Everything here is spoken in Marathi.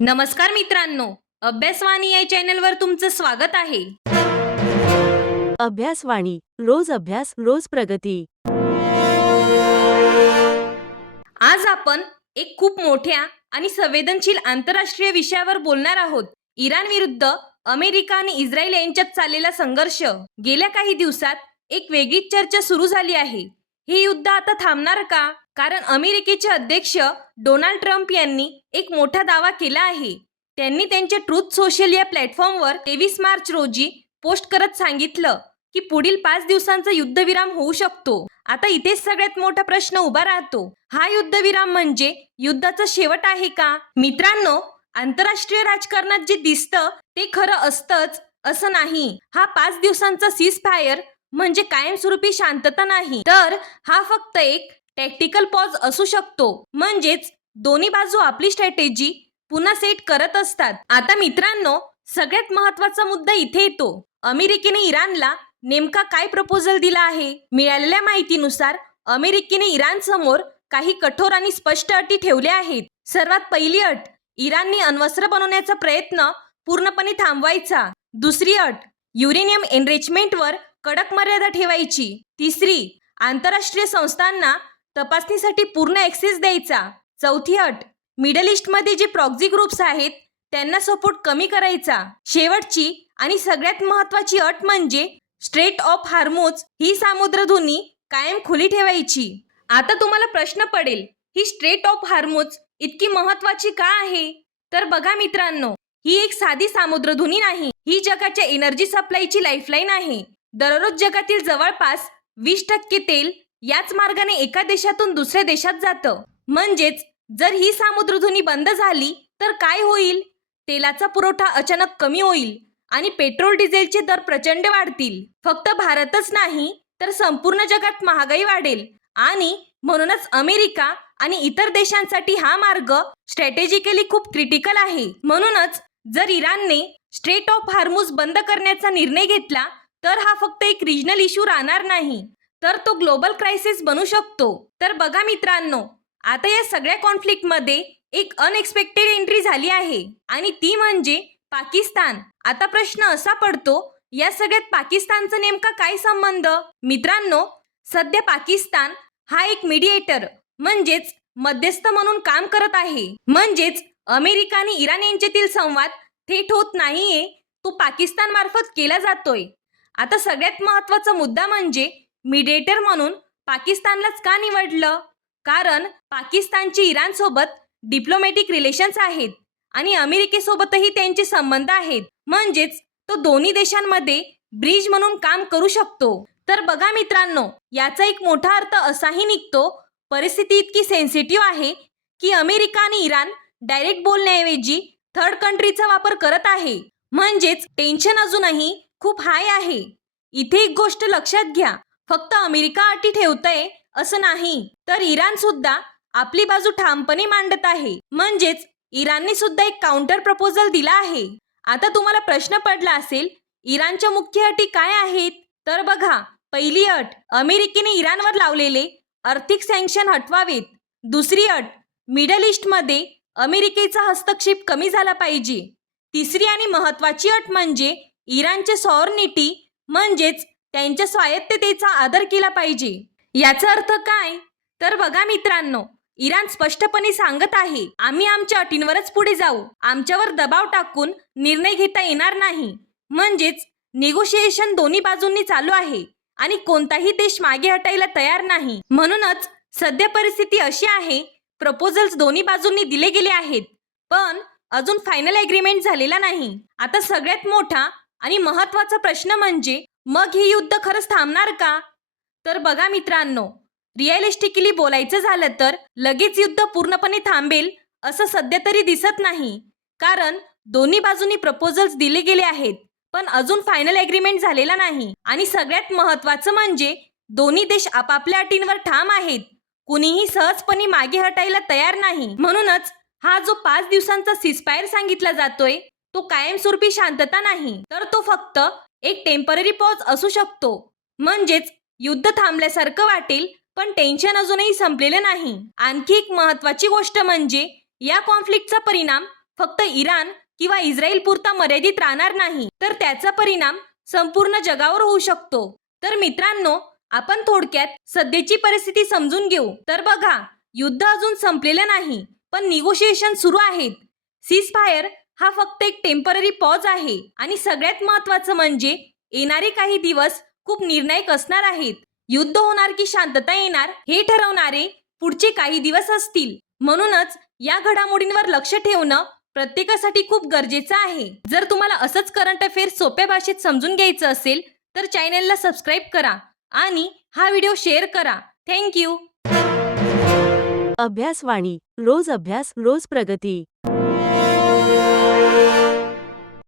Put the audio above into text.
नमस्कार मित्रांनो, अभ्यासवाणी या चॅनलवर तुमचं स्वागत आहे. अभ्यासवाणी रोज अभ्यास रोज प्रगती. आज आपण एक खूप मोठ्या आणि संवेदनशील आंतरराष्ट्रीय विषयावर बोलणार आहोत. इराण विरुद्ध अमेरिका आणि इस्रायल यांच्यात चाललेला संघर्ष. गेल्या काही दिवसात एक वेगळीच चर्चा सुरू झाली आहे. हे युद्ध आता थांबणार का? कारण अमेरिकेचे अध्यक्ष डोनाल्ड ट्रम्प यांनी एक मोठा दावा केला आहे. त्यांनी त्यांच्या ट्रूथ सोशल या प्लॅटफॉर्मवर 23 मार्च रोजी पोस्ट करत सांगितलं की पुढील 5 दिवसांचा युद्धविराम होऊ शकतो. आता इथेच सगळ्यात मोठा प्रश्न उभा राहतो. हा युद्धविराम म्हणजे युद्धाचा शेवट आहे का? मित्रांनो, आंतरराष्ट्रीय राजकारणात जे दिसतं ते खरं असतंच असं नाही. हा 5 दिवसांचा सीज फायर म्हणजे कायमस्वरूपी शांतता नाही, तर हा फक्त एक टॅक्टिकल पॉज असू शकतो. म्हणजेच दोन्ही बाजू आपली स्ट्रॅटेजी पुन्हा सेट करत असतात. आता मित्रांनो, सगळ्यात महत्वाचा मुद्दा इथे येतो. अमेरिकेने इराणला नेमका काय प्रपोजल दिला आहे? मिळालेल्या माहितीनुसार अमेरिकेने इराण समोर काही कठोर आणि स्पष्ट अटी ठेवल्या आहेत. सर्वात पहिली अट, इराणने अण्वस्त्र बनवण्याचा प्रयत्न पूर्णपणे थांबवायचा. दुसरी अट, युरेनियम एनरिचमेंटवर कडक मर्यादा ठेवायची. तिसरी, आंतरराष्ट्रीय संस्थांना तपासणीसाठी पूर्ण ॲक्सेस द्यायचा. चौथी अट, मिडल ईस्टमध्ये जे प्रॉक्सी ग्रुप्स आहेत त्यांना सपोर्ट कमी करायचा. शेवटची आणि सगळ्यात महत्त्वाची अट म्हणजे स्ट्रेट ऑफ हार्मुज ही सामुद्रधुनी कायम खुली ठेवायची. आता तुम्हाला प्रश्न पडेल, ही स्ट्रेट ऑफ हार्मुज इतकी महत्त्वाची का आहे? तर बघा मित्रांनो, ही एक साधी सामुद्रधुनी नाही. ही जगाच्या एनर्जी सप्लायची लाईफलाईन आहे. दररोज जगातील जवळपास 20% तेल याच मार्गाने एका देशातून दुसऱ्या देशात जातं. म्हणजेच जर ही सामुद्रधुनी बंद झाली तर काय होईल? तेलाचा पुरवठा अचानक कमी होईल आणि पेट्रोल डिझेलचे दर प्रचंड वाढतील. फक्त भारतच नाही तर संपूर्ण जगात महागाई वाढेल आणि म्हणूनच अमेरिका आणि इतर देशांसाठी हा मार्ग स्ट्रॅटेजिकली खूप क्रिटिकल आहे. म्हणूनच जर इराणने स्ट्रेट ऑफ हार्मुज बंद करण्याचा निर्णय घेतला तर हा फक्त एक रिजनल इश्यू राहणार नाही, तर तो ग्लोबल क्रायसिस बनू शकतो. तर बघा मित्रांनो, आता या सगळ्या कॉन्फ्लिक्टमध्ये एक अनएक्सपेक्टेड एंट्री झाली आहे आणि ती म्हणजे पाकिस्तान. आता प्रश्न असा पडतो, या सगळ्यात पाकिस्तानचा नेमका काय संबंध? मित्रांनो, सध्या पाकिस्तान हा एक मीडिएटर म्हणजेच मध्यस्थ म्हणून काम करत आहे. म्हणजेच अमेरिका आणि इराण यांच्यातील संवाद थेट होत नाहीये, तो पाकिस्तान मार्फत केला जातोय. आता सगळ्यात महत्त्वाचा मुद्दा म्हणजे मीडिएटर म्हणून पाकिस्तानलाच का निवडलं? कारण पाकिस्तानची इराणसोबत डिप्लोमॅटिक रिलेशन्स आहेत आणि अमेरिकेसोबतही त्यांचे संबंध आहेत. म्हणजेच तो दोन्ही देशांमध्ये ब्रिज म्हणून काम करू शकतो. तर बघा मित्रांनो, याचा एक मोठा अर्थ असाही निघतो, परिस्थिती इतकी सेन्सिटिव्ह आहे की अमेरिका आणि इराण डायरेक्ट बोलण्याऐवजी थर्ड कंट्रीचा वापर करत आहे. म्हणजेच टेन्शन अजूनही खूप हाय आहे. इथे एक गोष्ट लक्षात घ्या, फक्त अमेरिका अटी ठेवतंय असं नाही, तर इराण सुद्धा आपली बाजू ठामपणे मांडत आहे. म्हणजेच इराणने सुद्धा एक काउंटर प्रपोजल दिला आहे. आता तुम्हाला प्रश्न पडला असेल, इराणच्या मुख्य अटी काय आहेत? तर बघा, पहिली अट, अमेरिकेने इराणवर लावलेले आर्थिक सँक्शन हटवावेत. दुसरी अट, मिडल ईस्टमध्ये अमेरिकेचा हस्तक्षेप कमी झाला पाहिजे. तिसरी आणि महत्त्वाची अट म्हणजे इराणचे सॉव्हर्निटी म्हणजेच त्यांच्या स्वायत्ततेचा आदर केला पाहिजे. याचा अर्थ काय? तर बघा मित्रांनो, इराण स्पष्टपणे सांगत आहे, आम्ही आमच्या अटींवरच पुढे जाऊ. आमच्यावर दबाव टाकून निर्णय घेता येणार नाही. म्हणजेच निगोशिएशन दोन्ही बाजूंनी चालू आहे आणि कोणताही देश मागे हटायला तयार नाही. म्हणूनच सध्या परिस्थिती अशी आहे, प्रपोजल्स दोन्ही बाजूंनी दिले गेले आहेत, पण अजून फायनल एग्रीमेंट झालेला नाही. आता सगळ्यात मोठा आणि महत्त्वाचा प्रश्न म्हणजे मग हे युद्ध खरंच थांबणार का? तर बघा मित्रांनो, रिअलिस्टिकली बोलायचं झालं तर लगेच युद्ध पूर्णपणे थांबेल असं सध्या तरी दिसत नाही. कारण दोन्ही बाजूंनी प्रपोजल्स दिले गेले आहेत, पण अजून फायनल एग्रीमेंट झालेला नाही. आणि सगळ्यात महत्त्वाचं म्हणजे दोन्ही देश आपापल्या अटींवर ठाम आहेत. कुणीही सहजपणे मागे हटायला तयार नाही. म्हणूनच हा जो 5 दिवसांचा सीजफायर सांगितला जातोय, तो कायमस्वरूपी शांतता नाही, तर तो फक्त एक टेम्पररी पॉज असू शकतो. म्हणजेच युद्ध थांबल्यासारखं वाटेल, पण टेन्शन अजूनही संपलेलं नाही. आणखी एक महत्त्वाची गोष्ट म्हणजे या कॉन्फ्लिक्टचा परिणाम फक्त इराण किंवा इस्रायल पुरता मर्यादित राहणार नाही, तर त्याचा परिणाम संपूर्ण जगावर होऊ शकतो. तर मित्रांनो, आपण थोडक्यात सध्याची परिस्थिती समजून घेऊ. तर बघा, युद्ध अजून संपलेलं नाही, पण निगोशिएशन सुरू आहेत. सीज फायर हा फक्त एक टेम्पररी पॉज आहे आणि सगळ्यात महत्त्वाचं म्हणजे येणारे काही दिवस खूप निर्णायक असणार आहेत. युद्ध होणार की शांतता येणार हे ठरवणारे पुढचे काही दिवस असतील. म्हणूनच या घडामोडींवर लक्ष ठेवणं प्रत्येकासाठी खूप गरजेचं आहे. जर तुम्हाला असंच करंट अफेअर्स सोप्या भाषेत समजून घ्यायचं असेल तर चॅनेलला सबस्क्राईब करा आणि हा व्हिडिओ शेअर करा. थँक्यू. अभ्यासवाणी रोज अभ्यास रोज प्रगती.